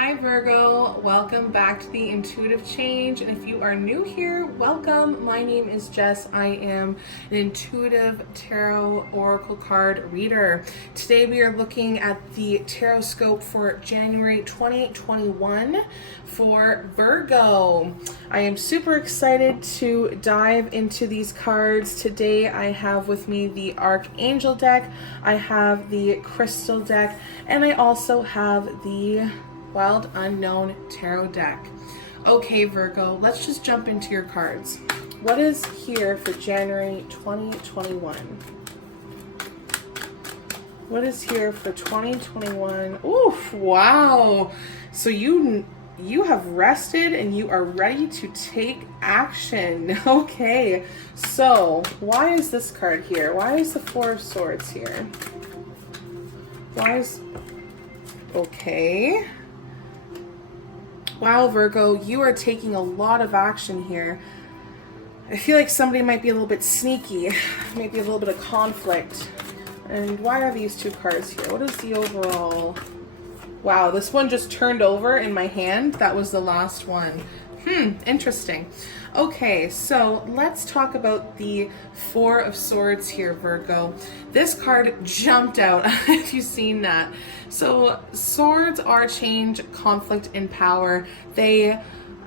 Hi Virgo, welcome back to the Intuitive Change. And if you are new here, welcome. My name is Jess. I am an intuitive tarot oracle card reader. Today we are looking at the Tarotscope for January 2021 for Virgo. I am super excited to dive into these cards. Today I have with me the Archangel deck, I have the Crystal deck, and I also have the Wild Unknown Tarot deck. Okay, Virgo, let's just jump into your cards. What is here for January 2021? What is here for 2021? Oof, wow. So you have rested and you are ready to take action. Okay, so why is this card here? Why is the Four of Swords here? Okay. Wow, Virgo, you are taking a lot of action here. I feel like somebody might be a little bit sneaky, maybe a little bit of conflict. And why are these two cards here? What is the overall? Wow, this one just turned over in my hand. That was the last one. Interesting. Okay, so let's talk about the Four of Swords here, Virgo. This card jumped out, if you've seen that. So swords are change, conflict, and power. They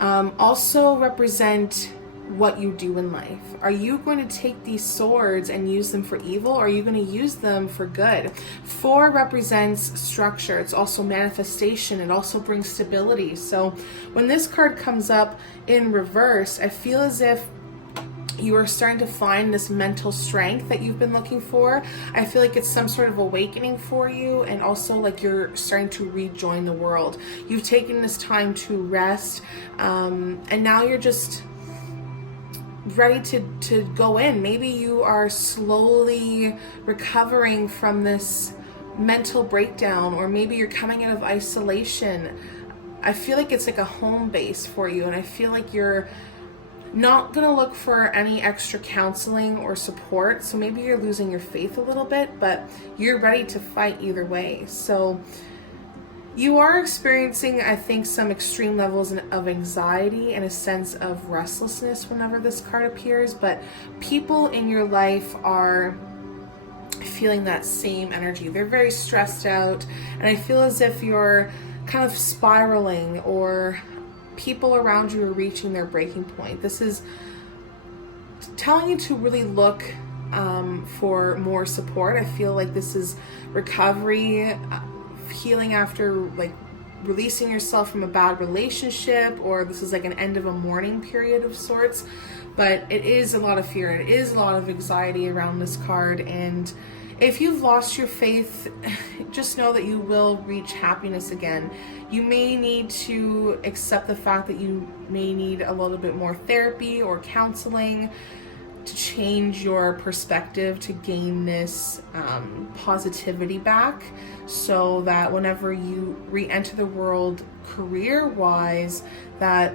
also represent what you do in life. Are you going to take these swords and use them for evil, or are you going to use them for good? Four represents structure. It's also manifestation. It also brings stability. So when this card comes up in reverse, I feel as if you are starting to find this mental strength that you've been looking for. I feel like it's some sort of awakening for you, and also like you're starting to rejoin the world. You've taken this time to rest, and now you're just ready to go in. Maybe you are slowly recovering from this mental breakdown, or maybe you're coming out of isolation. I feel like it's like a home base for you, and I feel like you're not gonna look for any extra counseling or support. So maybe you're losing your faith a little bit, but you're ready to fight either way. So you are experiencing, I think, some extreme levels of anxiety and a sense of restlessness whenever this card appears, but people in your life are feeling that same energy. They're very stressed out, and I feel as if you're kind of spiraling, or people around you are reaching their breaking point. This is telling you to really look for more support. I feel like this is recovery, healing after like releasing yourself from a bad relationship, or this is like an end of a mourning period of sorts. But it is a lot of fear, it is a lot of anxiety around this card. And if you've lost your faith, just know that you will reach happiness again. You may need to accept the fact that you may need a little bit more therapy or counseling to change your perspective, to gain this positivity back, so that whenever you re-enter the world career-wise, that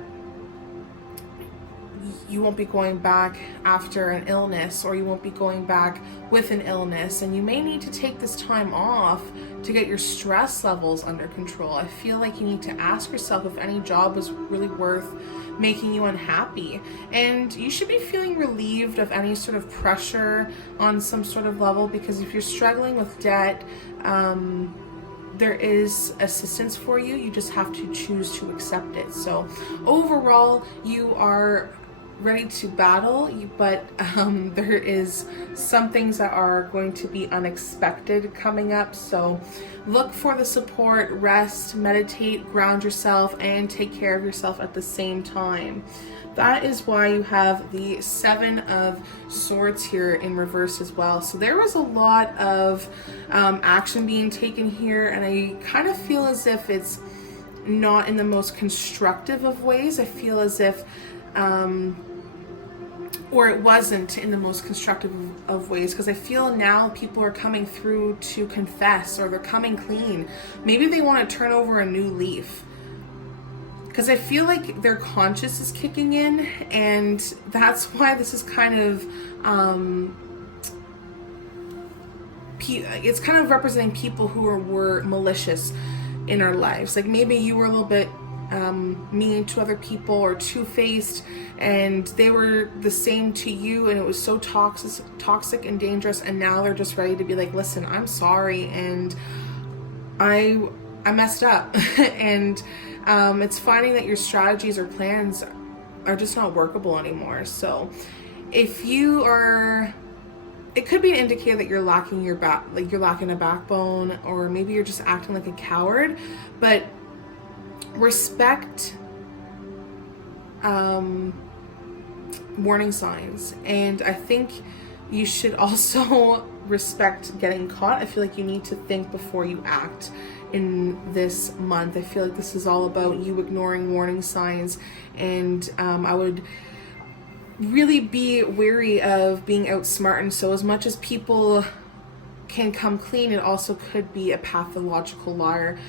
you won't be going back after an illness, or you won't be going back with an illness. And you may need to take this time off to get your stress levels under control. I feel like you need to ask yourself if any job was really worth making you unhappy, and you should be feeling relieved of any sort of pressure on some sort of level, because if you're struggling with debt, there is assistance for you. You just have to choose to accept it. So overall, you are ready to battle, but there is some things that are going to be unexpected coming up. So look for the support, rest, meditate, ground yourself, and take care of yourself at the same time. That is why you have the Seven of Swords here in reverse as well. So there was a lot of action being taken here, and I kind of feel as if it's not in the most constructive of ways. I feel as if or it wasn't in the most constructive of ways, because I feel now people are coming through to confess, or they're coming clean. Maybe they want to turn over a new leaf, because I feel like their conscious is kicking in, and that's why this is kind of it's kind of representing people who were malicious. in our lives. Like maybe you were a little bit mean to other people or two-faced, and they were the same to you, and it was so toxic and dangerous, and now they're just ready to be like, listen, I'm sorry, and I messed up. And it's finding that your strategies or plans are just not workable anymore. So if you are, it could be an indicator that you're lacking you're lacking a backbone, or maybe you're just acting like a coward. But respect warning signs, and I think you should also respect getting caught. I feel like you need to think before you act in this month. I feel like this is all about you ignoring warning signs, and I would really be wary of being outsmarted. So as much as people can come clean, it also could be a pathological liar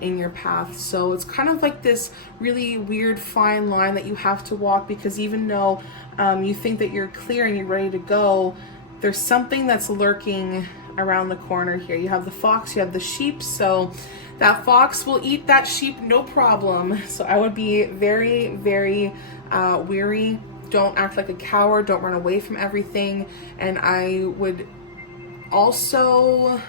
in your path. So it's kind of like this really weird fine line that you have to walk, because even though you think that you're clear and you're ready to go, there's something that's lurking around the corner here. You have the fox, you have the sheep, so that fox will eat that sheep no problem. So I would be very, very wary. Don't act like a coward, don't run away from everything. And I would also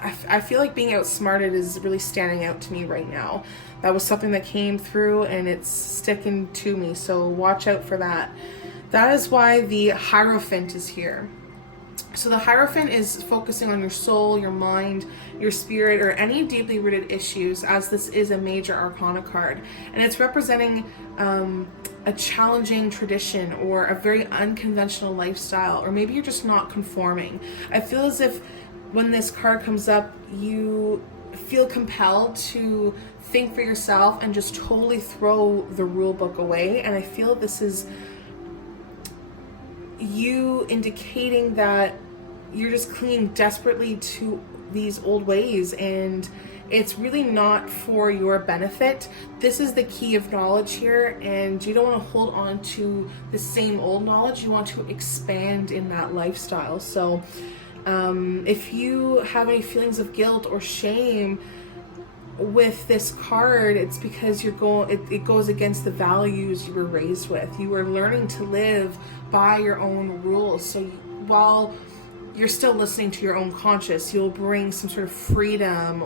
I feel like being outsmarted is really standing out to me right now. That was something that came through and it's sticking to me, so watch out for that. That is why the Hierophant is here. So the Hierophant is focusing on your soul, your mind, your spirit, or any deeply rooted issues, as this is a major arcana card. And it's representing a challenging tradition or a very unconventional lifestyle, or maybe you're just not conforming. I feel as if when this card comes up, you feel compelled to think for yourself and just totally throw the rule book away. And I feel this is you indicating that you're just clinging desperately to these old ways, and it's really not for your benefit. This is the key of knowledge here, and you don't want to hold on to the same old knowledge. You want to expand in that lifestyle. So if you have any feelings of guilt or shame with this card, it's because it goes against the values you were raised with. You were learning to live by your own rules. So while you're still listening to your own conscience, you'll bring some sort of freedom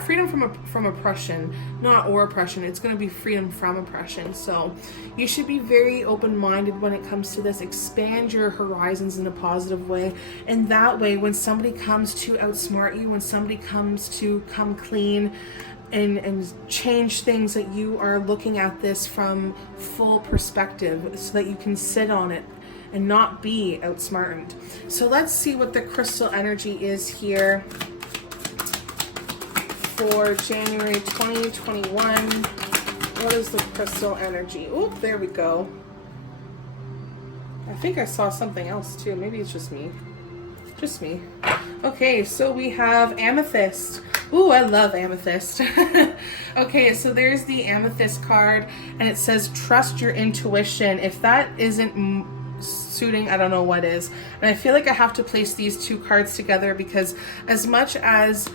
freedom from oppression, not oppression. It's going to be freedom from oppression. So you should be very open-minded when it comes to this. Expand your horizons in a positive way, and that way when somebody comes to outsmart you, when somebody comes to come clean and change things, that you are looking at this from full perspective so that you can sit on it and not be outsmarted. So let's see what the crystal energy is here for January 2021. What is the crystal energy? Oh, there we go. I think I saw something else too. Maybe it's just me. Just me. Okay, so we have amethyst. Ooh, I love amethyst. Okay, so there's the amethyst card, and it says trust your intuition. If that isn't suiting, I don't know what is. And I feel like I have to place these two cards together, because as much as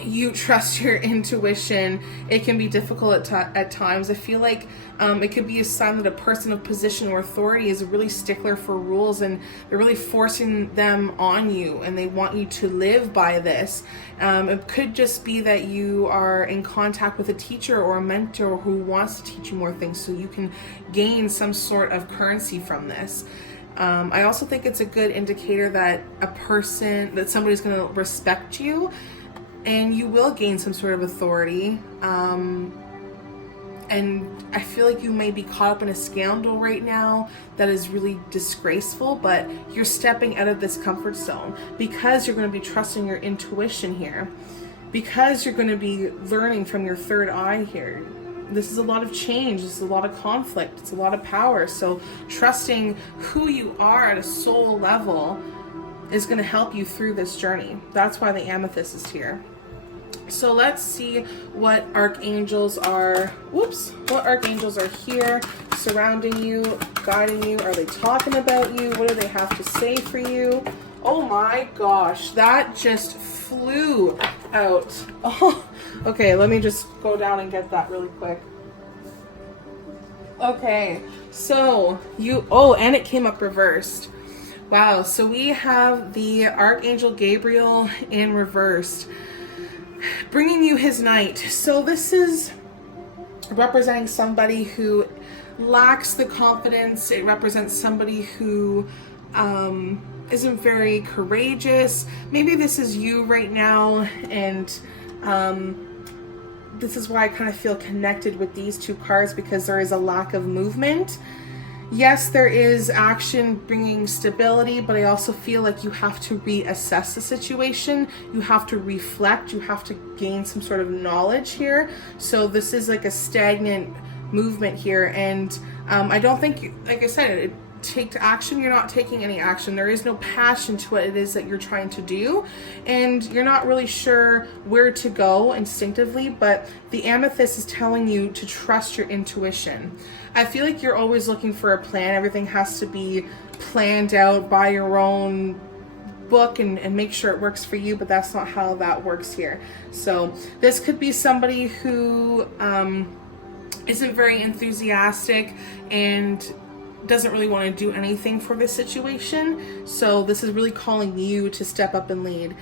you trust your intuition, it can be difficult at times. I feel like it could be a sign that a person of position or authority is a really stickler for rules, and they're really forcing them on you, and they want you to live by this. It could just be that you are in contact with a teacher or a mentor who wants to teach you more things, so you can gain some sort of currency from this. I also think it's a good indicator that somebody's going to respect you, and you will gain some sort of authority. And I feel like you may be caught up in a scandal right now that is really disgraceful, but you're stepping out of this comfort zone because you're going to be trusting your intuition here, because you're going to be learning from your third eye here. This is a lot of change. This is a lot of conflict. It's a lot of power. So trusting who you are at a soul level is going to help you through this journey. That's why the amethyst is here. So let's see what archangels are. What archangels are here, surrounding you, guiding you? Are they talking about you? What do they have to say for you? Oh my gosh, that just flew out. Oh, okay, let me just go down and get that really quick. Okay, so and it came up reversed. Wow, so we have the Archangel Gabriel in reversed, bringing you his knight. So this is representing somebody who lacks the confidence. It represents somebody who isn't very courageous. Maybe this is you right now, and this is why I kind of feel connected with these two cards, because there is a lack of movement. Yes, there is action bringing stability, but I also feel like you have to reassess the situation. You have to reflect. You have to gain some sort of knowledge here. So this is like a stagnant movement here. And I don't think, like I said, take action. You're not taking any action. There is no passion to what it is that you're trying to do, and you're not really sure where to go instinctively. But the amethyst is telling you to trust your intuition. I feel like you're always looking for a plan. Everything has to be planned out by your own book and make sure it works for you, but that's not how that works here. So this could be somebody who isn't very enthusiastic and doesn't really want to do anything for this situation. So this is really calling you to step up and lead.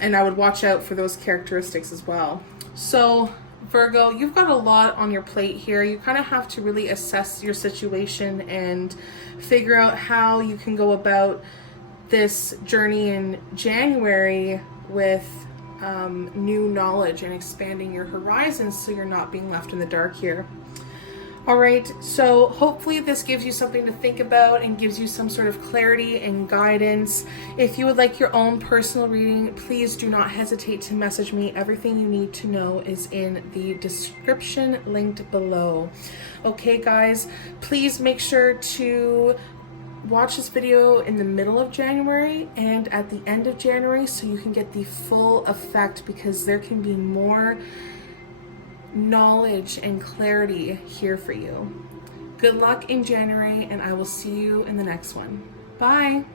And I would watch out for those characteristics as well. So Virgo, you've got a lot on your plate here. You kind of have to really assess your situation and figure out how you can go about this journey in January with new knowledge and expanding your horizons so you're not being left in the dark here. All right, so hopefully this gives you something to think about and gives you some sort of clarity and guidance. If you would like your own personal reading, please do not hesitate to message me. Everything you need to know is in the description linked below. Okay, guys, please make sure to watch this video in the middle of January and at the end of January so you can get the full effect, because there can be more knowledge and clarity here for you. Good luck in January, and I will see you in the next one. Bye.